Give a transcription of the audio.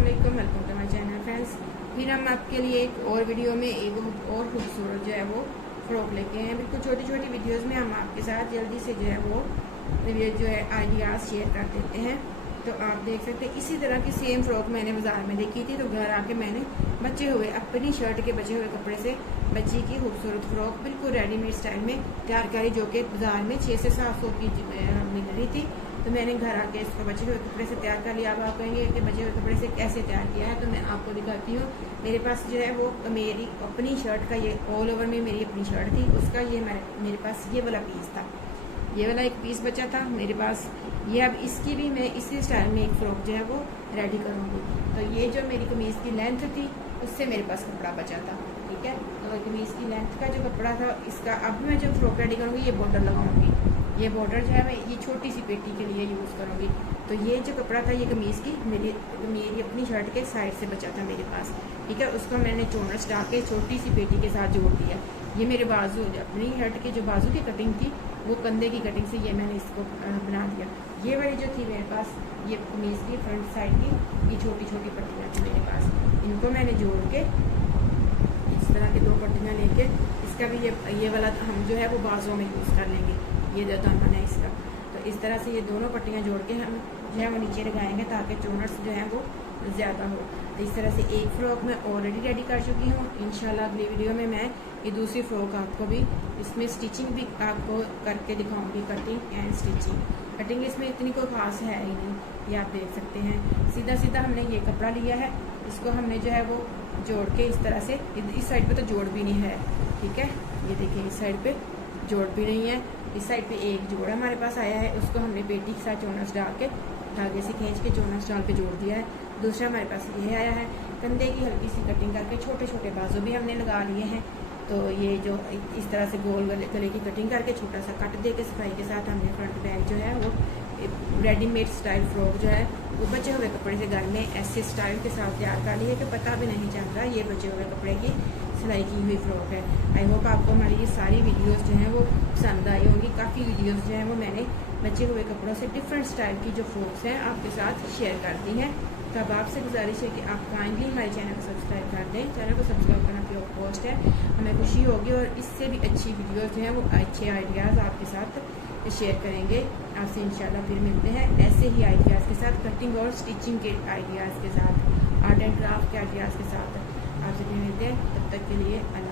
अस्सलामुअलैकुम, welcome to my channel friends. फिर हम आपके लिए एक और वीडियो में एक और खूबसूरत जो है वो फ्रॉक लेके हैं। बिल्कुल छोटी छोटी वीडियोस में हम आपके साथ जल्दी से जो है वो जो है आइडियाज़ शेयर कर देते हैं। तो आप देख सकते हैं इसी तरह की सेम फ्रॉक मैंने बाज़ार में देखी थी, तो घर आके मैंने बचे हुए अपनी शर्ट के बचे हुए कपड़े से बच्ची की खूबसूरत फ्रॉक बिल्कुल रेडीमेड स्टाइल में तैयार करी, जो कि बाज़ार में 600 से 700 की मिल रही थी। तो मैंने घर आके इसको बचे हुए कपड़े से तैयार कर लिया। अब आप कहेंगे कि बचे हुए कपड़े से कैसे तैयार किया है, तो मैं आपको दिखाती हूँ। मेरे पास जो है वो मेरी अपनी शर्ट का, ये ऑल ओवर में मेरी अपनी शर्ट थी, उसका ये मेरे पास ये वाला पीस था, ये वाला एक पीस बचा था मेरे पास ये। अब इसकी भी मैं इसी स्टाइल में एक फ्रॉक जो है वो रेडी करूँगी। तो ये जो मेरी कमीज़ की लेंथ थी उससे मेरे पास कपड़ा बचा था, ठीक है। तो कमीज़ की लेंथ का जो कपड़ा था इसका अब मैं जो फ्रॉक रेडी करूँगी ये बॉर्डर लगाऊंगी। ये बॉर्डर जो है मैं ये छोटी सी पेटी के लिए यूज़ करूँगी। तो ये जो कपड़ा था ये कमीज़ की मेरी अपनी शर्ट के साइड से बचा था मेरे पास, ठीक है। उसको मैंने चोनस डाल के छोटी सी पेटी के साथ जोड़ दिया। ये मेरे बाजू अपनी शर्ट के जो बाजू की कटिंग थी वो कंधे की कटिंग से ये मैंने इसको बना दिया। ये वाली जो थी मेरे पास ये कमीज़ की फ्रंट साइड की ये छोटी छोटी पट्टियाँ थी मेरे पास, इनको मैंने जोड़ के इस तरह की 2 पट्टियाँ लेके इसका भी ये वाला हम जो है वो बाजुओं में यूज़ कर लेंगे। ये जो दामन है इसका, तो इस तरह से ये दोनों पट्टियाँ जोड़ के हम जो है वो नीचे लगाएंगे ताकि चोनट्स जो है वो ज़्यादा हो। तो इस तरह से एक फ़्रॉक मैं ऑलरेडी रेडी कर चुकी हूँ। इंशाल्लाह अगली वीडियो में मैं ये दूसरी फ़्रॉक आपको भी इसमें स्टिचिंग भी आपको करके दिखाऊंगी, कटिंग एंड स्टिचिंग। कटिंग इसमें इतनी कोई ख़ास है ही नहीं, ये आप देख सकते हैं। सीधा सीधा हमने ये कपड़ा लिया है, इसको हमने जो है वो जोड़ के इस तरह से, इस साइड पे तो जोड़ भी नहीं है, ठीक है। ये देखिए इस साइड पे जोड़ भी नहीं है, इस साइड पे एक जोड़ हमारे पास आया है, उसको हमने पेटी के साथ चोनस डाल के धागे से खींच के चोनस डाल के जोड़ दिया है। दूसरा हमारे पास ये आया है, कंधे की हल्की सी कटिंग करके छोटे छोटे बाजू भी हमने लगा लिए हैं। तो ये जो इस तरह से गोल गले की कटिंग करके छोटा सा कट दे के सफाई के साथ हमने फ्रंट बैक जो है वो रेडीमेड स्टाइल फ्रॉक जो है वो बचे हुए कपड़े से घर में ऐसे स्टाइल के साथ तैयार कर ली है कि पता भी नहीं चलता ये बचे हुए कपड़े की सिलाई की हुई फ्रॉक है। आई होप आपको हमारी ये सारी वीडियोस जो हैं वो पसंद आई होंगी। काफ़ी वीडियोस जो हैं वो मैंने बचे हुए कपड़ों से डिफरेंट स्टाइल की जो फ्रॉक्स हैं आपके साथ शेयर कर दी हैं। तो अब आपसे गुजारिश है कि आप काइंडली हमारे चैनल को सब्सक्राइब कर दें। चैनल को सब्सक्राइब करना फ्री ऑफ कॉस्ट है, हमें खुशी होगी और इससे भी अच्छी वीडियोस जो हैं वो अच्छे आइडियाज़ आपके साथ शेयर करेंगे। आपसे इंशाल्लाह फिर मिलते हैं ऐसे ही आइडियाज़ के साथ, कटिंग और स्टिचिंग के आइडियाज़ के साथ, आर्ट एंड क्राफ्ट के आइडियाज़ के साथ आपसे फिर मिलते हैं। तब तक के लिए अल्लाह।